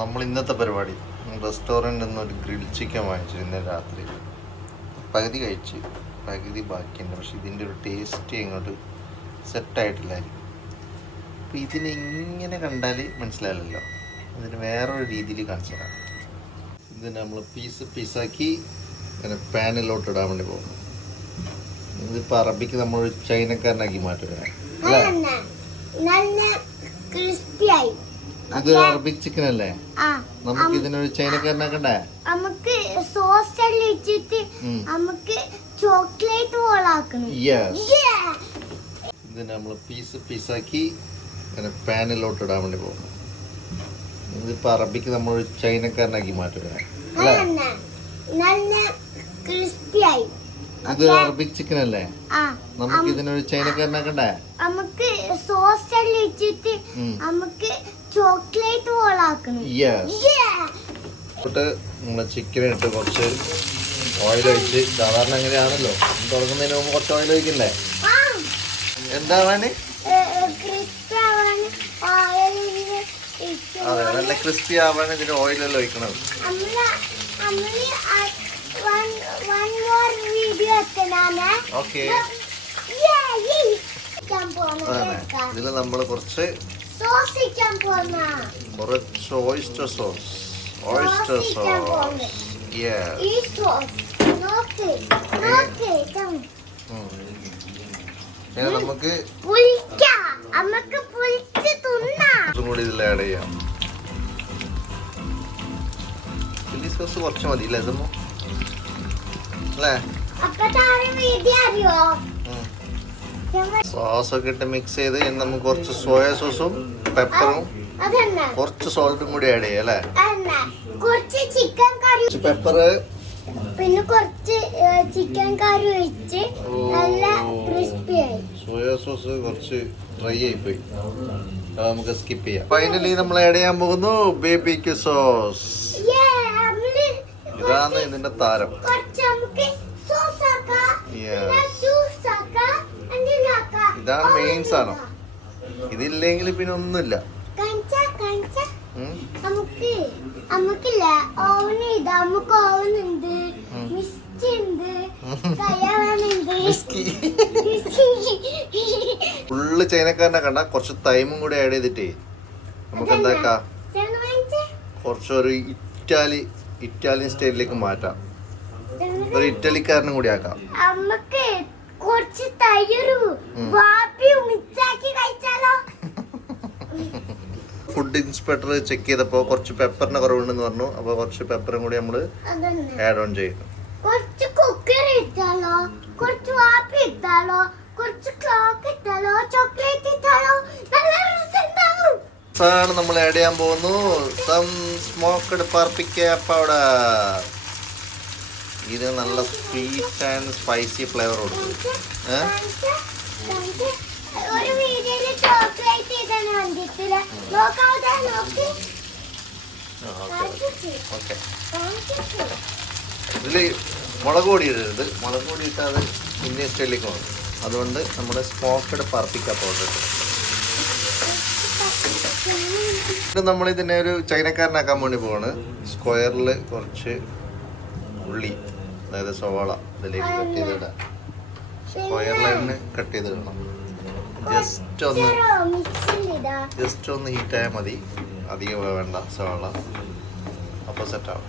നമ്മൾ ഇന്നത്തെ പരിപാടി റെസ്റ്റോറൻറ്റിൽ നിന്ന് ഒരു ഗ്രിൽ ചിക്കൻ വാങ്ങിച്ചു ഇന്നലെ രാത്രി. പകുതി കഴിച്ച് പകുതി ബാക്കിയുണ്ട്. പക്ഷെ ഇതിൻ്റെ ഒരു ടേസ്റ്റ് ഇങ്ങോട്ട് സെറ്റായിട്ടില്ലായിരിക്കും. അപ്പോൾ ഇതിനെ ഇങ്ങനെ കണ്ടാൽ മനസ്സിലാവില്ലല്ലോ, ഇതിന് വേറൊരു രീതിയിൽ കാണിച്ചു തരാം. ഇതിനെ നമ്മൾ പീസാക്കി ഇങ്ങനെ പാനിലോട്ട് ഇടാൻ വേണ്ടി പോകുന്നു. ഇതിപ്പോൾ അറബിക്ക് നമ്മൾ ചൈനക്കാരനാക്കി മാറ്റുക അല്ലേ? ഇത് അറബിക് ചിക്കൻ അല്ലേ? നമുക്ക് ഇതിനൊരു ചൈനക്കാരനാക്കണ്ടേ? നമുക്ക് സോസ് എല്ലാം ഇട്ടിട്ട് നമുക്ക് ചോക്ലേറ്റ് പോലാക്കണം. ഇത് നമ്മൾ പീസാക്കി ഇങ്ങനെ പാനിലോട്ട് ഇടാൻ വേണ്ടി പോകുന്നു. ഇതിപ്പോൾ അറബിക്ക് നമ്മൾ ചൈനക്കാരനാക്കി മാറ്റുക അല്ലേ? ഇത് അറബിക് ചിക്കൻ അല്ലേ? നമുക്ക് ഇതിനൊരു ചൈനക്കാരനാക്കണ്ടേ? നമുക്ക് സോസ് എല്ലാം ഇട്ടിട്ട് നമുക്ക് ചോക്ലേറ്റ് പോലാക്കണം. നമ്മളെ ചിക്കൻ ഇട്ട് കുറച്ച് ഓയിൽ ഒഴിച്ച്, സാധാരണ അങ്ങനെയാണല്ലോ തുടങ്ങുന്നതിന് മുമ്പ് കുറച്ച് ഓയിൽ ഒഴിക്കണ്ടേ? എന്താവാന്? അതെ, നല്ല ക്രിസ്പി ആവാൻ ഇതിന് ഓയിലെല്ലാം ഒഴിക്കണത്. ഓക്കെ, ഇതിൽ നമ്മൾ കുറച്ച് ഓയിസ്റ്റർ സോസ് നമുക്ക് കൂടി ഇതിൽ ആഡ് ചെയ്യാം. ചില്ലി സോസ് കുറച്ച് മതി അല്ലേ ഇതമ്മോ? അല്ലേ? സോസൊക്കെ ഇട്ട് മിക്സ് ചെയ്ത് നമുക്ക് കുറച്ച് സോയ സോസും പെപ്പറും കുറച്ച് സോൾട്ടും കൂടി ആഡ് ചെയ്യാം അല്ലേ? കുറച്ച് പെപ്പർ പിന്നെ കുറച്ച് ചിക്കൻ കറി ഒഴിച്ച് നല്ല ക്രിസ്പി ആയി. സോയ സോസ് കുറച്ച് ഡ്രൈ ആയി പോയി, അത് നമുക്ക് സ്കിപ്പ് ചെയ്യാം. ഫൈനലി നമ്മൾ ആഡ് ചെയ്യാൻ പോകുന്നു ബേബിക്യൂ സോസ്. ഇതാണ് ഇതിന്റെ താരം. ഇതാണ് മെയിൻ സാധനം. ഇതില്ലെങ്കിൽ പിന്നെ ഒന്നുമില്ല. ഫുള്ള് ചൈനക്കാരനെ കണ്ട കുറച്ച് തൈമും കൂടി ആഡ് ചെയ്തിട്ടേ നമുക്ക് എന്താക്കാം, കുറച്ചൊരു ഇറ്റാലിയൻ സ്റ്റൈലിലേക്ക് മാറ്റാം. ഒരു ഇറ്റലിക്കാരനും കൂടി ആക്കാം. ഫുഡ് ഇൻസ്പെക്ടർ ചെക്ക് ചെയ്തപ്പോ കുറച്ച് പെപ്പറിന് കുറവുണ്ടെന്ന് പറഞ്ഞു. അപ്പൊ കുറച്ച് പെപ്പറും കൂടി നമ്മള് ആഡ് ഓൺ ചെയ്യും. നമ്മൾ ആഡ് ചെയ്യാൻ പോകുന്നു സം സ്മോക്ക്ഡ് പാപ്രിക്ക പൗഡർ. ഇത് നല്ല സ്വീറ്റ് ആൻഡ് സ്പൈസി ഫ്ലേവർ കൊടുക്കും. ഇതില് മുളക് പൊടി ഇടരുത്. മുളക് പൊടി ഇട്ടാൽ അത് ഇന്ത്യൻ സ്റ്റൈലിലേക്ക് പോകും. അതുകൊണ്ട് നമ്മുടെ സ്മോക്ക്ഡ് പാപ്രിക്ക പൗഡർ നമ്മൾ ഇതിനെ ഒരു ചൈനക്കാരനാക്കാൻ വേണ്ടി പോവാണ്. സ്ക്വയറിൽ കുറച്ച് ഉള്ളി, അതായത് സവാള ഇതിലേക്ക് കട്ട് ചെയ്തിടാം. സ്ക്വയറിൽ തന്നെ കട്ട് ചെയ്തിടണം. ജസ്റ്റ് ഒന്ന് ഹീറ്റായാൽ മതി, അധികം വേണ്ട സവാള. അപ്പോൾ സെറ്റാവും.